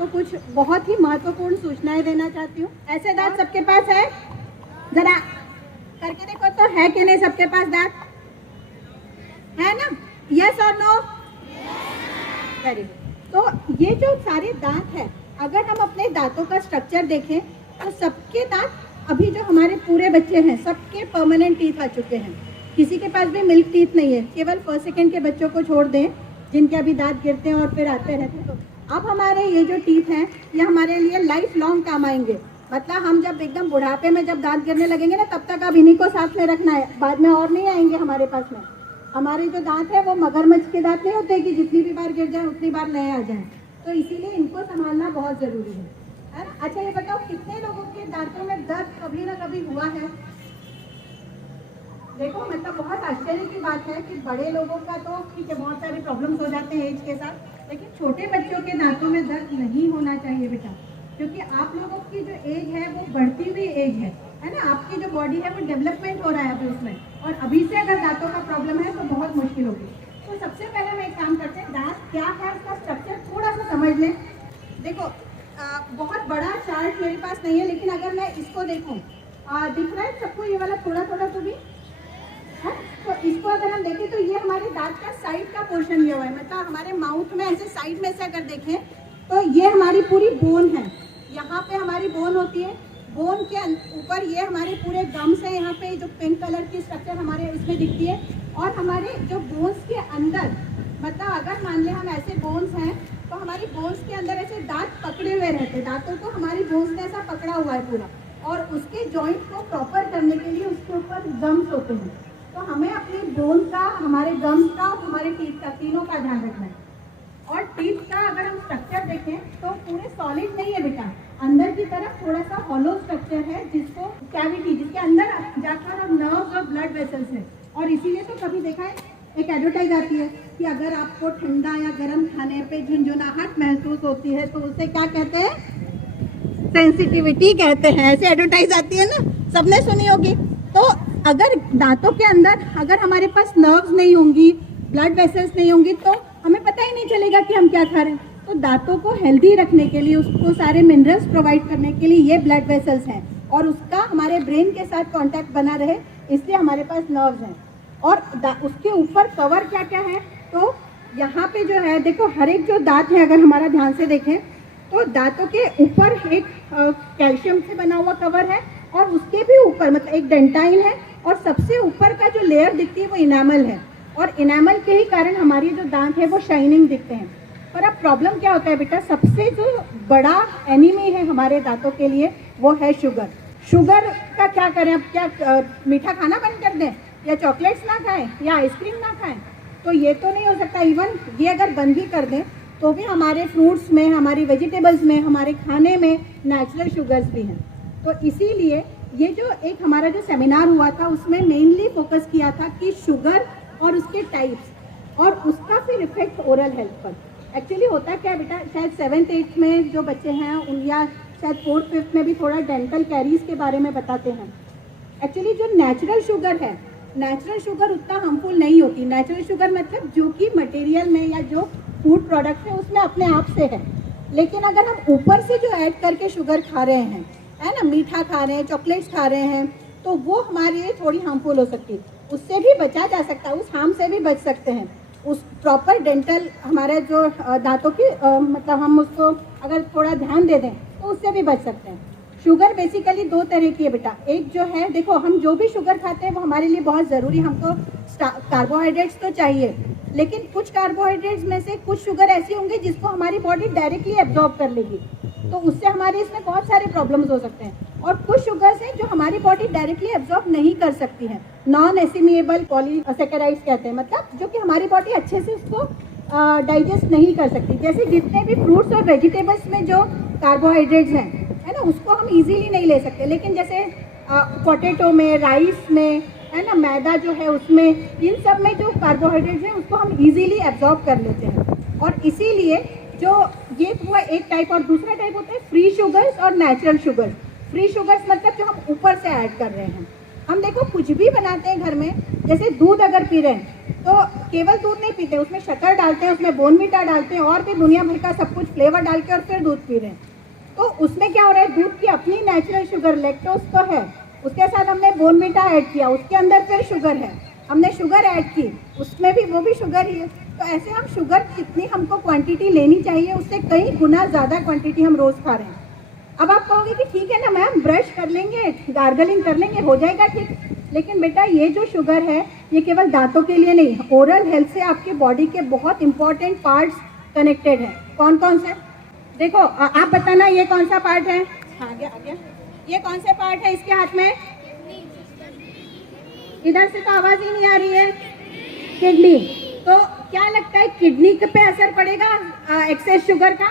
आपको कुछ बहुत ही महत्वपूर्ण सूचनाएं देना चाहती हूँ। ऐसे दांत सबके पास है? जरा करके देखो तो, है कि नहीं सबके पास दांत? है ना? यस और नो? Very good. तो ये जो सारे दांत हैं, अगर हम अपने दांतों का स्ट्रक्चर देखें तो सबके दांत अभी जो हमारे पूरे बच्चे हैं सबके परमानेंट टीथ आ चुके हैं। किसी के पास भी मिल्क टीथ नहीं है, केवल फर्स्ट सेकेंड के बच्चों को छोड़ दें जिनके अभी दांत गिरते हैं और फिर आते रहते हैं। तो अब हमारे ये जो टीथ हैं ये हमारे लिए लाइफ लॉन्ग काम आएंगे। मतलब हम जब एकदम बुढ़ापे में जब दांत गिरने लगेंगे ना, तब तक अब इन्हीं को साथ में रखना है, बाद में और नहीं आएंगे हमारे पास में। हमारे जो दांत है वो मगरमच्छ के दांत नहीं होते कि जितनी भी बार गिर जाए उतनी बार नए आ जाए। तो इसीलिए इनको संभालना बहुत ज़रूरी है ना। अच्छा ये बताओ, कितने लोगों के दांतों में दर्द कभी ना कभी हुआ है? देखो मतलब बहुत आश्चर्य की बात है कि बड़े लोगों का तो ठीक है, बहुत सारे प्रॉब्लम्स हो जाते हैं एज के साथ, लेकिन छोटे बच्चों के दांतों में दर्द नहीं होना चाहिए बेटा, क्योंकि आप लोगों की जो एज है वो बढ़ती हुई एज है ना। आपकी जो बॉडी है वो डेवलपमेंट हो रहा है अभी उसमें, और अभी से अगर दांतों का प्रॉब्लम है तो बहुत मुश्किल होगी। तो सबसे पहले हम एक काम करते हैं, दांत क्या है उसका स्ट्रक्चर थोड़ा सा समझ लें। देखो बहुत बड़ा चार्ट मेरे पास नहीं है, लेकिन अगर मैं इसको देखूँ, दिख रहा है सबको ये वाला थोड़ा थोड़ा तो भी है? तो इसको अगर हम देखें तो ये हमारे दांत का साइड का पोर्शन लिया हुआ है, मतलब हमारे माउथ में ऐसे साइड में से अगर देखें तो ये हमारी पूरी बोन है। यहाँ पे हमारी बोन होती है, बोन के ऊपर ये हमारे पूरे गम्स है, यहाँ पे जो पिंक कलर की स्ट्रक्चर हमारे इसमें दिखती है। और हमारे जो बोन्स के अंदर, मतलब अगर मान लें हम ऐसे बोन्स हैं तो हमारी बोन्स के अंदर ऐसे दांत पकड़े हुए रहते हैं, दांतों को हमारी बोन्स ने ऐसा पकड़ा हुआ है पूरा, और उसके जॉइंट को प्रॉपर करने के लिए उसके ऊपर गम्स होते हैं। तो हमें अपने बोन्स का, हमारे गम्स का और हमारे टीथ का, तीनों का ध्यान रखना है। और टीथ का अगर हम स्ट्रक्चर देखें तो पूरे सॉलिड नहीं है बेटा, अंदर की तरफ थोड़ा सा हॉलो स्ट्रक्चर है, जिसको कैविटी, जिसके अंदर जाकर नर्व्स और ब्लड वेसल्स है। और इसीलिए तो कभी देखा है एक एडवर्टाइज आती है कि अगर आपको ठंडा या गर्म खाने पे झुंझुनाहट महसूस होती है तो उसे क्या कहते हैं? सेंसिटिविटी कहते हैं। ऐसे एडवर्टाइज आती है ना, सबने सुनी होगी। तो अगर दांतों के अंदर अगर हमारे पास नर्व्स नहीं होंगी, ब्लड वेसल्स नहीं होंगी, तो हमें पता ही नहीं चलेगा कि हम क्या खा रहे हैं। तो दांतों को हेल्दी रखने के लिए, उसको सारे मिनरल्स प्रोवाइड करने के लिए ये ब्लड वेसल्स हैं, और उसका हमारे ब्रेन के साथ कांटेक्ट बना रहे इसलिए हमारे पास नर्व्स हैं। और उसके ऊपर कवर क्या क्या है, तो यहाँ पे जो है देखो, हर एक जो दांत है अगर हमारा ध्यान से देखें तो दांतों के ऊपर एक कैल्शियम से बना हुआ कवर है, और उसके भी ऊपर मतलब एक डेंटाइन है, और सबसे ऊपर का जो लेयर दिखती है वो इनामल है, और इनामल के ही कारण हमारी जो दांत है वो शाइनिंग दिखते हैं। पर अब प्रॉब्लम क्या होता है बेटा, सबसे जो बड़ा एनिमी है हमारे दांतों के लिए वो है शुगर। शुगर का क्या करें अब? क्या मीठा खाना बंद कर दें, या चॉकलेट्स ना खाएं, या आइसक्रीम ना खाएं? तो ये तो नहीं हो सकता। इवन ये अगर बंद भी कर दें तो भी हमारे फ्रूट्स में, हमारी वेजिटेबल्स में, हमारे खाने में नेचुरल शुगर्स भी हैं। तो इसीलिए ये जो एक हमारा जो सेमिनार हुआ था उसमें मेनली फोकस किया था कि शुगर और उसके टाइप्स, और उसका फिर इफेक्ट ओरल हेल्थ पर। एक्चुअली होता क्या बेटा, शायद 7th 8th में जो बच्चे हैं उन, या शायद 4th 5th में भी थोड़ा डेंटल कैरीज के बारे में बताते हैं। एक्चुअली जो नेचुरल शुगर है, नेचुरल शुगर उतना हार्मफुल नहीं होती। नेचुरल शुगर मतलब जो कि मटेरियल में या जो फूड प्रोडक्ट है उसमें अपने आप से है, लेकिन अगर हम ऊपर से जो ऐड करके शुगर खा रहे हैं, है ना, मीठा खा रहे हैं, चॉकलेट्स खा रहे हैं, तो वो हमारे लिए थोड़ी हार्मफुल हो सकती है। उससे भी बचा जा सकता है, उस हार्म से भी बच सकते हैं। उस प्रॉपर डेंटल हमारा जो दांतों की मतलब हम उसको अगर थोड़ा ध्यान दे दें तो उससे भी बच सकते हैं। शुगर बेसिकली 2 तरह की है बेटा। एक जो है, देखो हम जो भी शुगर खाते हैं वो हमारे लिए बहुत ज़रूरी, हमको कार्बोहाइड्रेट्स तो चाहिए, लेकिन कुछ कार्बोहाइड्रेट्स में से कुछ शुगर ऐसी होंगी जिसको हमारी बॉडी डायरेक्टली एब्जॉर्ब कर लेगी, तो उससे हमारे इसमें बहुत सारे प्रॉब्लम्स हो सकते हैं। और कुछ शुगर्स हैं जो हमारी बॉडी डायरेक्टली एब्जॉर्ब नहीं कर सकती हैं, नॉन एसिमिएबल पॉलीसैकेराइड्स कहते हैं, मतलब जो कि हमारी बॉडी अच्छे से उसको डाइजेस्ट नहीं कर सकती। जैसे जितने भी फ्रूट्स और वेजिटेबल्स में जो कार्बोहाइड्रेट्स हैं, है ना, उसको हम इजीली नहीं ले सकते, लेकिन जैसे पोटैटो में, राइस में, है ना, मैदा जो है उसमें, इन सब में जो कार्बोहाइड्रेट्स हैं उसको हम इजीली एब्जॉर्ब कर लेते हैं। और इसीलिए जो ये हुआ एक टाइप, और दूसरा टाइप होता है फ्री शुगर्स और नेचुरल शुगर्स। फ्री शुगर्स मतलब जो हम ऊपर से ऐड कर रहे हैं। हम देखो कुछ भी बनाते हैं घर में, जैसे दूध अगर पी रहे हैं तो केवल दूध नहीं पीते, उसमें शक्कर डालते हैं, उसमें बोर्नविटा डालते हैं और भी दुनिया भर का सब कुछ फ्लेवर डाल के और फिर दूध पी रहे हैं। तो उसमें क्या हो रहा है, दूध की अपनी नेचुरल शुगर लैक्टोज तो है, उसके साथ हमने बोर्नविटा ऐड किया, उसके अंदर फिर शुगर है, हमने शुगर ऐड की, उसमें भी वो भी शुगर ही है। तो ऐसे हम शुगर जितनी हमको क्वांटिटी लेनी चाहिए उससे कई गुना ज़्यादा क्वांटिटी हम रोज़ खा रहे हैं। अब आप कहोगे कि ठीक है ना मैम, ब्रश कर लेंगे, गार्गलिंग कर लेंगे, हो जाएगा ठीक। लेकिन बेटा ये जो शुगर है ये केवल दांतों के लिए नहीं, ओरल हेल्थ से आपके बॉडी के बहुत इंपॉर्टेंट पार्ट्स कनेक्टेड हैं। कौन कौन से? देखो आप बताना, ये कौन सा पार्ट है? आगे आगे, ये कौन से पार्ट है इसके हाथ में? इधर से तो आवाज ही नहीं आ रही है। किडनी। तो क्या लगता है किडनी पे असर पड़ेगा एक्सेस शुगर का?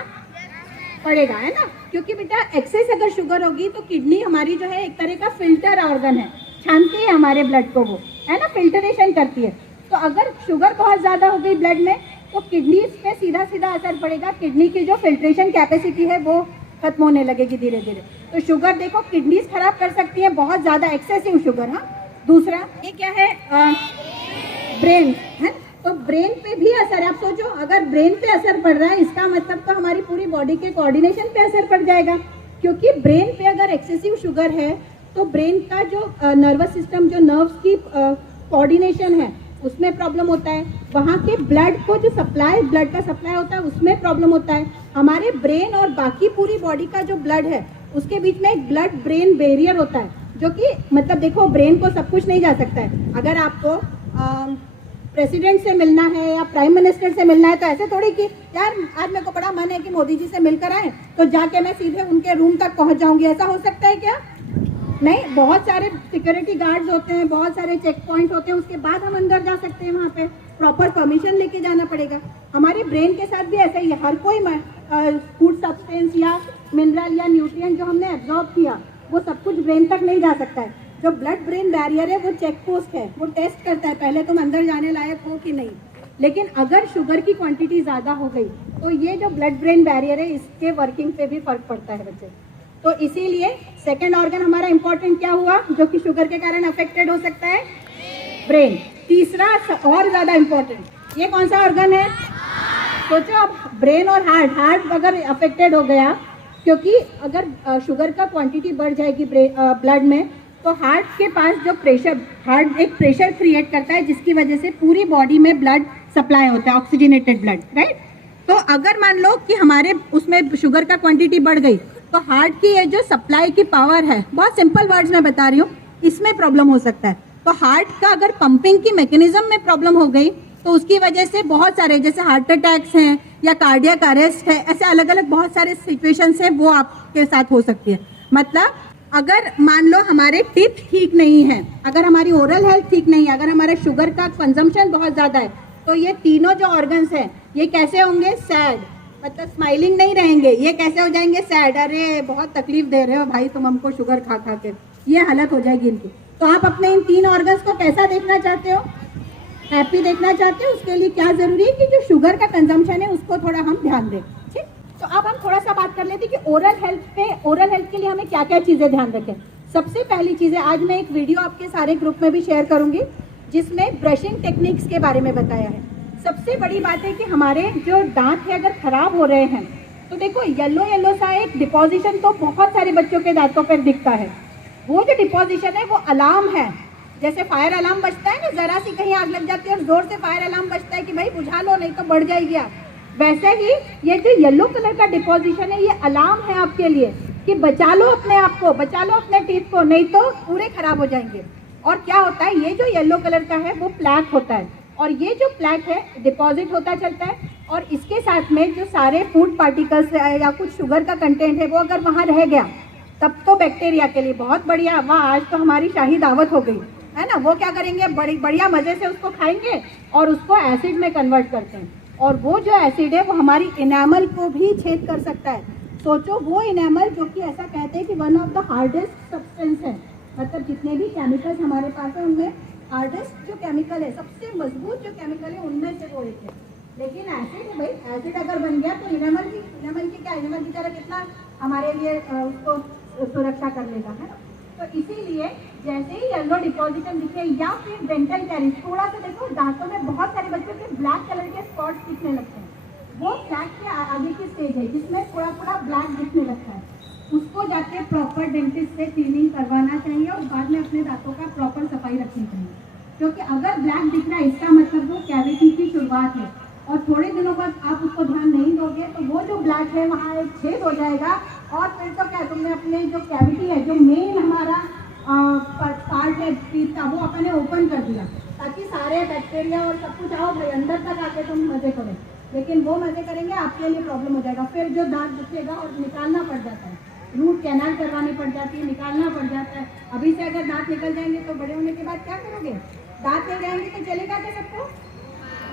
पड़ेगा, है ना, क्योंकि बेटा एक्सेस अगर शुगर होगी तो किडनी हमारी जो है एक तरह का फिल्टर ऑर्गन है, छानती है हमारे ब्लड को, वो है ना, फिल्टरेशन करती है। तो अगर शुगर बहुत ज़्यादा हो गई ब्लड में तो किडनी पे सीधा सीधा असर पड़ेगा, किडनी की जो फिल्ट्रेशन कैपेसिटी है वो खत्म होने लगेगी धीरे धीरे। तो शुगर देखो किडनीज खराब कर सकती है, बहुत ज़्यादा एक्सेसिव शुगर। हाँ, दूसरा ये क्या है, ब्रेन है। तो ब्रेन पे भी असर है। आप सोचो अगर ब्रेन पे असर पड़ रहा है इसका मतलब तो हमारी पूरी बॉडी के कोऑर्डिनेशन पे असर पड़ जाएगा, क्योंकि ब्रेन पे अगर एक्सेसिव शुगर है तो ब्रेन का जो नर्वस सिस्टम, जो नर्व्स की कोऑर्डिनेशन है उसमें प्रॉब्लम होता है, वहाँ के ब्लड को जो सप्लाई, ब्लड का सप्लाई होता है उसमें प्रॉब्लम होता है। हमारे ब्रेन और बाकी पूरी बॉडी का जो ब्लड है उसके बीच में एक ब्लड ब्रेन बैरियर होता है, जो कि मतलब देखो ब्रेन को सब कुछ नहीं जा सकता है। अगर आपको प्रेसिडेंट से मिलना है या प्राइम मिनिस्टर से मिलना है तो ऐसे थोड़ी कि यार आज मेरे को बड़ा मन है कि मोदी जी से मिलकर आए तो जाके मैं सीधे उनके रूम तक पहुंच जाऊंगी, ऐसा हो सकता है क्या? नहीं, बहुत सारे सिक्योरिटी गार्ड्स होते हैं, बहुत सारे चेक पॉइंट होते हैं, उसके बाद हम अंदर जा सकते हैं। वहाँ पे प्रॉपर परमिशन लेके जाना पड़ेगा। हमारे ब्रेन के साथ भी ऐसा ही है। हर कोई फूड सब्सटेंस या मिनरल या न्यूट्रिएंट जो हमने एब्जॉर्ब किया वो सब कुछ ब्रेन तक नहीं जा सकता है। जो ब्लड ब्रेन बैरियर है वो चेक पोस्ट है, वो टेस्ट करता है पहले तुम अंदर जाने लायक हो कि नहीं। लेकिन अगर शुगर की क्वांटिटी ज़्यादा हो गई तो ये जो ब्लड ब्रेन बैरियर है इसके वर्किंग पे भी फर्क पड़ता है बच्चे। तो इसीलिए सेकंड ऑर्गन हमारा इंपॉर्टेंट क्या हुआ जो कि शुगर के कारण अफेक्टेड हो सकता है? ब्रेन। तीसरा और ज़्यादा इम्पोर्टेंट, ये कौन सा ऑर्गन है? सोचो अब ब्रेन और हार्ट अगर अफेक्टेड हो गया, क्योंकि अगर शुगर का क्वांटिटी बढ़ जाएगी ब्लड में तो हार्ट के पास जो प्रेशर, हार्ट एक प्रेशर क्रिएट करता है जिसकी वजह से पूरी बॉडी में ब्लड सप्लाई होता है, ऑक्सीजनेटेड ब्लड, राइट। तो अगर मान लो कि हमारे उसमें शुगर का क्वांटिटी बढ़ गई तो हार्ट की ये जो सप्लाई की पावर है, बहुत सिंपल वर्ड्स में बता रही हूँ, इसमें प्रॉब्लम हो सकता है। तो हार्ट का अगर पंपिंग की मैकेनिज्म में प्रॉब्लम हो गई तो उसकी वजह से बहुत सारे जैसे हार्ट अटैक्स हैं या कार्डियक अरेस्ट है, ऐसे अलग अलग बहुत सारे सिचुएशंस हैं वो आपके साथ हो सकती है। मतलब अगर मान लो हमारे टीथ ठीक नहीं है, अगर हमारी ओरल हेल्थ ठीक नहीं है, अगर हमारे शुगर का कंजम्पशन बहुत ज़्यादा है तो ये तीनों जो ऑर्गन्स हैं ये कैसे होंगे? सैड, मतलब स्माइलिंग नहीं रहेंगे, ये कैसे हो जाएंगे? सैड। अरे बहुत तकलीफ दे रहे हो भाई तुम हमको शुगर खा खा के, ये हालत हो जाएगी इनकी। तो आप अपने इन तीन ऑर्गन्स को कैसा देखना चाहते हो? हैप्पी देखना चाहते हो। उसके लिए क्या जरूरी है कि जो शुगर का कंजम्पशन है उसको थोड़ा हम ध्यान दें, ठीक। तो अब हम थोड़ा सा बात कर लेते हैं कि ओरल हेल्थ के लिए हमें क्या क्या चीज़ें ध्यान रखें। सबसे पहली चीज़ है, आज मैं एक वीडियो आपके सारे ग्रुप में भी शेयर करूंगी जिसमें ब्रशिंग टेक्निक्स के बारे में बताया है। सबसे बड़ी बात है कि हमारे जो दांत है अगर खराब हो रहे हैं तो देखो येलो सा एक डिपोजिशन तो बहुत सारे बच्चों के दांतों पर दिखता है। वो जो डिपोजिशन है वो अलार्म है, जैसे फायर अलार्म बजता है ना, जरा सी कहीं आग लग जाती है और जोर से फायर अलार्म बजता है कि भाई बुझा लो नहीं तो बढ़ जाएगी आग। वैसे ही ये जो येलो कलर का डिपोजिशन है ये अलार्म है आपके लिए कि बचा लो अपने आप को, बचा लो अपने टीथ को, नहीं तो पूरे खराब हो जाएंगे। और क्या होता है, ये जो येलो कलर का है वो प्लैक होता है और ये जो प्लैक है डिपॉजिट होता चलता है और इसके साथ में जो सारे फूड पार्टिकल्स या कुछ शुगर का कंटेंट है वो अगर वहाँ रह गया तब तो बैक्टीरिया के लिए बहुत बढ़िया, वाह आज तो हमारी शाही दावत हो गई है ना। वो क्या करेंगे, बढ़िया मज़े से उसको खाएंगे और उसको एसिड में कन्वर्ट करते हैं और वो जो एसिड है वो हमारी इनेमल को भी छेद कर सकता है। सोचो वो इनेमल जो कि ऐसा कहते हैं कि one of the hardest substance है, मतलब जितने भी केमिकल्स हमारे पास है उनमें हार्डेस्ट जो केमिकल है, सबसे मजबूत जो केमिकल है उनमें से वो एक है। लेकिन एसिड है भाई, एसिड अगर बन गया तो इनेमल की क्या, इनेमल की तरह कितना हमारे लिए उसको सुरक्षा कर लेगा, है ना। तो इसीलिए जैसे ही येलो डिपॉजिटम दिखे या फिर डेंटल कैरिज, थोड़ा सा देखो दांतों में बहुत सारे बच्चों के ब्लैक कलर के स्पॉट्स दिखने लगते हैं, वो ब्लैक के आगे की स्टेज है जिसमें थोड़ा थोड़ा ब्लैक दिखने लगता है, उसको जाके प्रॉपर डेंटिस्ट से क्लीनिंग करवाना चाहिए और बाद में अपने दांतों का प्रॉपर सफाई रखनी चाहिए। क्योंकि अगर ब्लैक दिख रहा है इसका मतलब वो कैविटी की शुरुआत है और थोड़े दिनों बाद आप उसको ध्यान नहीं दोगे तो वो जो ब्लैक है वहाँ एक छेद हो जाएगा और फिर तो क्या तुमने अपने जो कैविटी है, जो मेन हमारा पार्ट है टीथ का, वो अपने ओपन कर दिया ताकि सारे बैक्टीरिया और सब कुछ आओ भाई अंदर तक आके तुम मजे करो, लेकिन वो मजे करेंगे आपके लिए प्रॉब्लम हो जाएगा। फिर जो दांत दिखेगा और निकालना पड़ जाता है, रूट कैनाल करवानी पड़ जाती है, निकालना पड़ जाता है। अभी से अगर दांत निकल जाएंगे तो बड़े होने के बाद क्या करोगे? दांत नहीं जाएंगे तो चलेगा क्या सबको?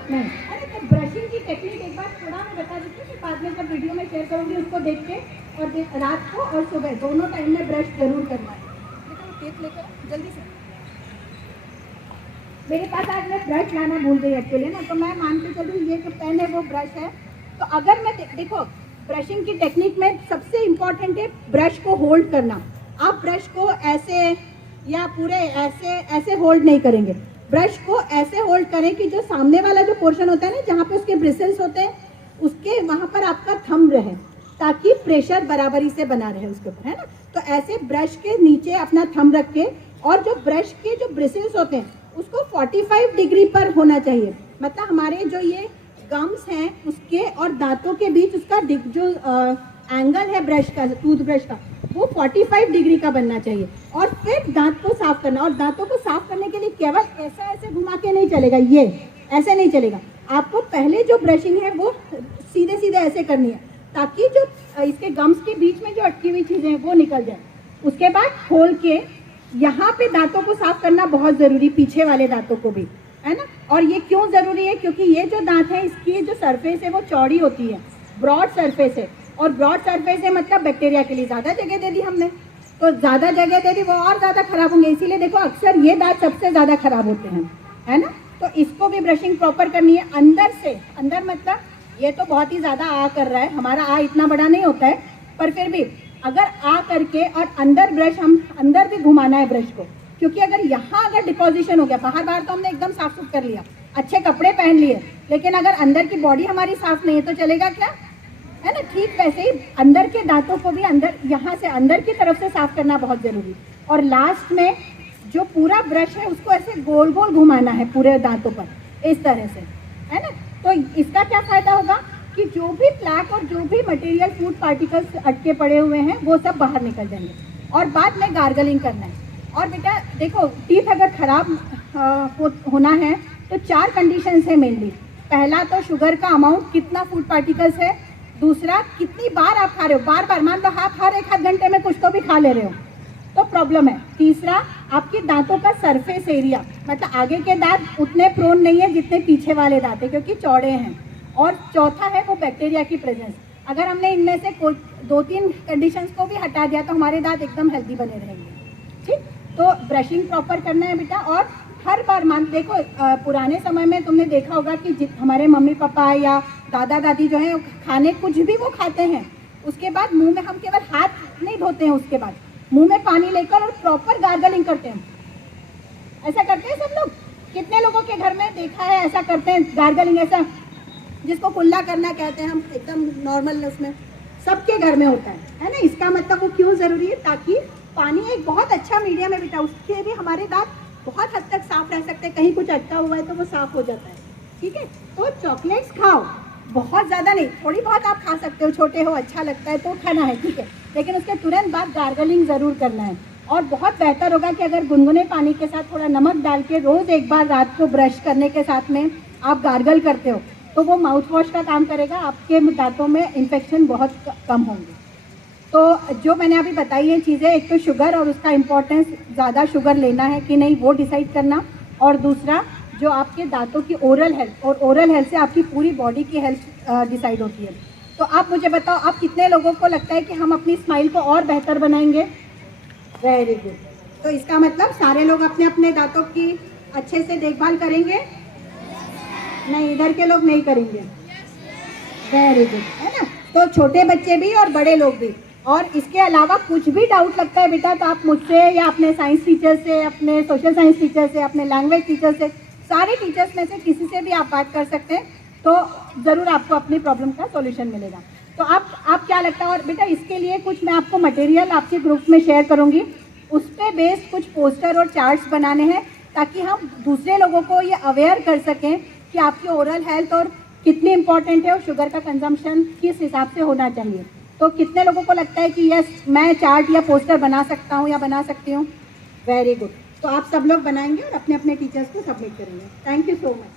नहीं। अरे तो ब्रशिंग की टेक्निक एक बार थोड़ा मैं बता देती हूँ, बाद में जब वीडियो में शेयर करूँगी उसको देख के, और रात को और सुबह दोनों टाइम में ब्रश जरूर करना है। टेप लेकर जल्दी से, मेरे पास आज मैं ब्रश लाना भूल गई एक्चुअली ना, तो मैं मान के चलूँ ये जो पेन है वो ब्रश है। तो अगर मैं देखो ब्रशिंग की टेक्निक में सबसे इम्पॉर्टेंट है ब्रश को होल्ड करना। आप ब्रश को ऐसे या पूरे ऐसे होल्ड नहीं करेंगे, ब्रश को ऐसे होल्ड करें कि जो सामने वाला जो पोर्शन होता है ना, जहाँ पे उसके ब्रिसल्स होते हैं, उसके वहाँ पर आपका थंब रहे ताकि प्रेशर बराबरी से बना रहे उसके ऊपर, है ना। तो ऐसे ब्रश के नीचे अपना थंब रख के, और जो ब्रश के जो ब्रिसल्स होते हैं उसको 45 डिग्री पर होना चाहिए। मतलब हमारे जो ये गम्स हैं उसके और दांतों के बीच उसका जो एंगल है ब्रश का, टूथ ब्रश का, वो 45 डिग्री का बनना चाहिए। और फिर दांत को साफ करना, और दांतों को साफ करने के लिए केवल ऐसे घुमा के नहीं चलेगा, ये ऐसे नहीं चलेगा, आपको पहले जो ब्रशिंग है वो सीधे सीधे ऐसे करनी है ताकि जो इसके गम्स के बीच में जो अटकी हुई चीज़ें हैं वो निकल जाए। उसके बाद खोल के यहाँ पे दांतों को साफ करना बहुत ज़रूरी, पीछे वाले दांतों को भी, है ना। और ये क्यों ज़रूरी है? क्योंकि ये जो दांत है इसकी जो सरफेस है वो चौड़ी होती है, ब्रॉड सरफेस है, और ब्रॉड सरफेस है मतलब बैक्टीरिया के लिए ज़्यादा जगह दे दी हमने, तो ज़्यादा जगह दे दी वो और ज़्यादा खराब होंगे। इसीलिए देखो अक्सर ये दांत सबसे ज़्यादा खराब होते हैं, है ना। तो इसको भी ब्रशिंग प्रॉपर करनी है अंदर से। अंदर मतलब ये तो बहुत ही ज़्यादा आ कर रहा है, हमारा आ इतना बड़ा नहीं होता है, पर फिर भी अगर आ करके और अंदर ब्रश, हम अंदर भी घुमाना है ब्रश को, क्योंकि अगर यहाँ अगर डिपोजिशन हो गया, बाहर तो हमने एकदम साफ सुथ कर लिया, अच्छे कपड़े पहन लिए, लेकिन अगर अंदर की बॉडी हमारी साफ नहीं है तो चलेगा क्या, है ना। ठीक वैसे ही अंदर के दांतों को भी अंदर, यहाँ से अंदर की तरफ से साफ करना बहुत ज़रूरी। और लास्ट में जो पूरा ब्रश है उसको ऐसे गोल गोल घुमाना है पूरे दांतों पर, इस तरह से, है ना। तो इसका क्या फ़ायदा होगा कि जो भी प्लैक और जो भी मटेरियल फूड पार्टिकल्स अटके पड़े हुए हैं वो सब बाहर निकल जाएंगे। और बाद में गार्गलिंग करना है। और बेटा देखो, टीथ अगर ख़राब होना है तो 4 कंडीशन है मेनली। पहला तो शुगर का अमाउंट, कितना फूड पार्टिकल्स है। दूसरा, कितनी बार आप खा रहे हो, बार बार, मान लो आप हर 1 आध घंटे में कुछ तो भी खा ले रहे हो तो प्रॉब्लम है। तीसरा, आपके दांतों का सरफेस एरिया, मतलब आगे के दांत उतने प्रोन नहीं है जितने पीछे वाले दांत है क्योंकि चौड़े हैं। और चौथा है वो बैक्टीरिया की प्रेजेंस। अगर हमने इनमें से कोई 2-3 कंडीशंस को भी हटा दिया तो हमारे दांत एकदम हेल्दी बने रहेंगे। ठीक, तो ब्रशिंग प्रॉपर करना है बेटा। और हर बार देखो, पुराने समय में तुमने देखा होगा कि हमारे मम्मी पापा या दादा दादी जो है खाने कुछ भी वो खाते हैं, उसके बाद मुंह में हम केवल हाथ नहीं धोते हैं, उसके बाद मुंह में पानी लेकर और प्रॉपर गार्गलिंग करते हैं। ऐसा करते हैं सब लोग? कितने लोगों के घर में देखा है ऐसा करते हैं गार्गलिंग, ऐसा जिसको कुल्ला करना कहते हैं हम, एकदम नॉर्मल उसमें सबके घर में होता है ना। इसका मतलब वो क्यों ज़रूरी है? ताकि पानी एक बहुत अच्छा मीडियम है बेटा, उसके भी हमारे दांत बहुत हद तक साफ रह सकते हैं। कहीं कुछ अटका हुआ है तो वो साफ हो जाता है। ठीक है, तो चॉकलेट्स खाओ, बहुत ज़्यादा नहीं, थोड़ी बहुत आप खा सकते हो, छोटे हो अच्छा लगता है तो खाना है, ठीक है, लेकिन उसके तुरंत बाद गार्गलिंग ज़रूर करना है। और बहुत बेहतर होगा कि अगर गुनगुने पानी के साथ थोड़ा नमक डाल के रोज़ एक बार रात को ब्रश करने के साथ में आप गार्गल करते हो तो वो माउथ वॉश का काम करेगा, आपके दांतों में इन्फेक्शन बहुत कम होंगे। तो जो मैंने अभी बताई है चीज़ें, एक तो शुगर और उसका इम्पोर्टेंस, ज़्यादा शुगर लेना है कि नहीं वो डिसाइड करना, और दूसरा जो आपके दांतों की ओरल हेल्थ, और ओरल हेल्थ से आपकी पूरी बॉडी की हेल्थ डिसाइड होती है। तो आप मुझे बताओ, आप कितने लोगों को लगता है कि हम अपनी स्माइल को और बेहतर बनाएंगे? Very good. तो इसका मतलब सारे लोग अपने अपने दांतों की अच्छे से देखभाल करेंगे? नहीं, इधर के लोग नहीं करेंगे। वेरी गुड, है ना। तो छोटे बच्चे भी और बड़े लोग भी। और इसके अलावा कुछ भी डाउट लगता है बेटा तो आप मुझसे या अपने साइंस टीचर से, अपने सोशल साइंस टीचर से, अपने लैंग्वेज टीचर से, सारे टीचर्स में से किसी से भी आप बात कर सकते हैं, तो ज़रूर आपको अपनी प्रॉब्लम का सॉल्यूशन मिलेगा। तो आप क्या लगता है? और बेटा इसके लिए कुछ मैं आपको मटेरियल आपके ग्रुप में शेयर करूँगी, उस पर बेस्ड कुछ पोस्टर और चार्ट्स बनाने हैं ताकि हम दूसरे लोगों को ये अवेयर कर सकें कि आपकी ओरल हेल्थ और कितनी इंपॉर्टेंट है और शुगर का कंजम्पशन किस हिसाब से होना चाहिए। तो कितने लोगों को लगता है कि यस मैं चार्ट या पोस्टर बना सकता हूँ या बना सकती हूँ? Very good. तो आप सब लोग बनाएंगे और अपने अपने टीचर्स को सबमिट करेंगे। Thank you so much.